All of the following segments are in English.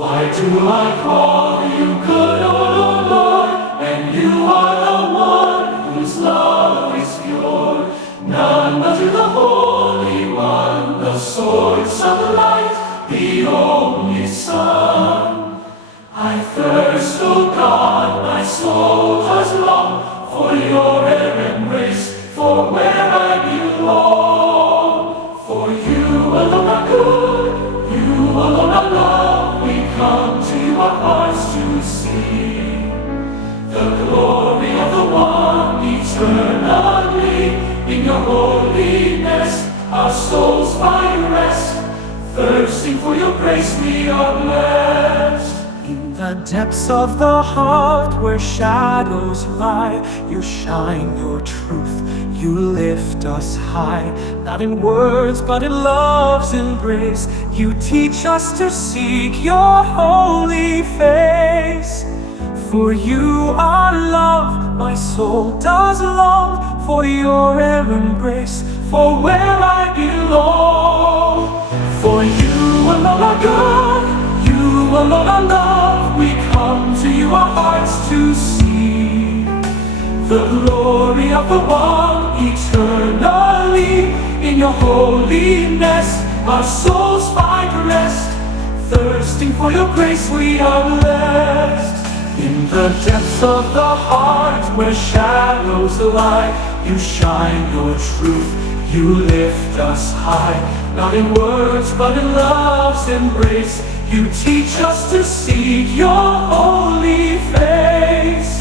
Why do I call you good, O Lord, and you are the one whose love is pure? None but the Holy One, the source of light, the only Son. I thirst, O God, my soul does long for your embrace, for where I belong. For you alone are good, you alone are love. We come to you, our hearts to see the glory of the one eternally. In your holiness, our souls find rest. Thirsting for your grace, we are blessed. In the depths of the heart where shadows lie, you shine your truth, you lift us high. Not in words, but in love's embrace, you teach us to seek your holy face. For you are love, my soul does long for your embrace, for where I belong. For you alone are good, you alone are love. We come to you, our hearts to see the glory of the one eternally. In your holiness, our souls find rest. Thirsting for your grace, we are blessed. In the depths of the heart where shadows lie, you shine your truth, you lift us high. Not in words, but in love's embrace, you teach us to seek your holy face.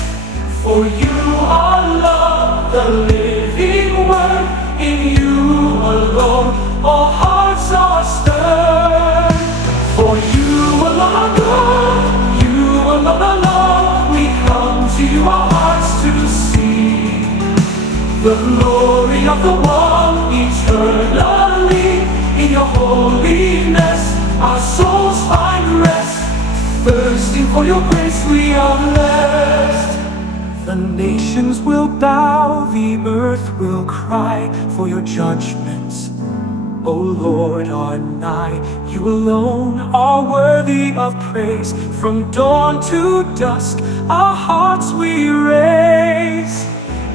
For you are love, the living word. In you alone, all hearts are stirred. For you alone are good, you alone are love. We come to you, our hearts to see the glory of the one eternally. In your holiness, our souls find rest. Thirsting for your grace, we are blessed. The nations will bow, the earth will cry, for your judgments, O Lord, are nigh. You alone are worthy of praise. From dawn to dusk, our hearts we raise.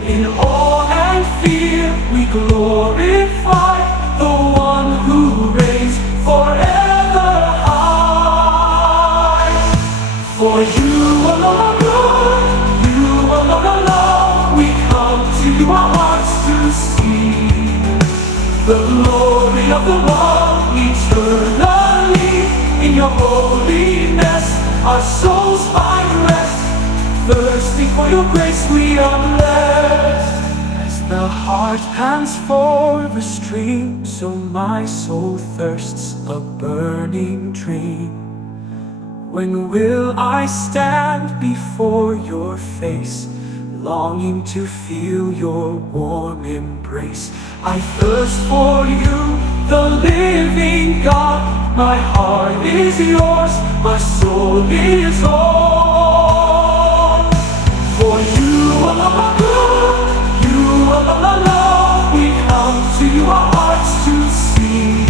In awe and fear, we glorify the one who reigns forever high. For you alone are good, you alone are love. We come to you, our hearts to see the glory of the one eternally. In your holiness, our souls find rest. Thirsting for your grace, we are blessed. As the heart pants for the stream, so my soul thirsts a burning dream. When will I stand before your face, longing to feel your warm embrace? I thirst for you, the living God. My heart is yours, my soul is all. For you alone are good, you alone are love. We come to you, our hearts to see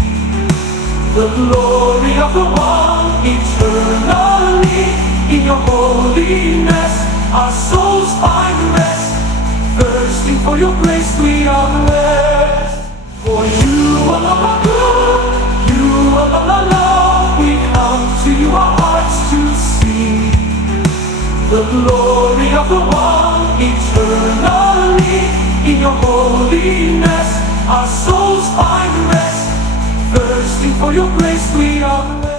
the glory of the one eternally. In your holiness, our souls find rest. Thirsting for your grace, we are blessed. For you alone are good, you alone are love. We come to you, our hearts to see the glory of the one eternally. In your holiness, our souls find rest. Thirsting for your grace, we are blessed.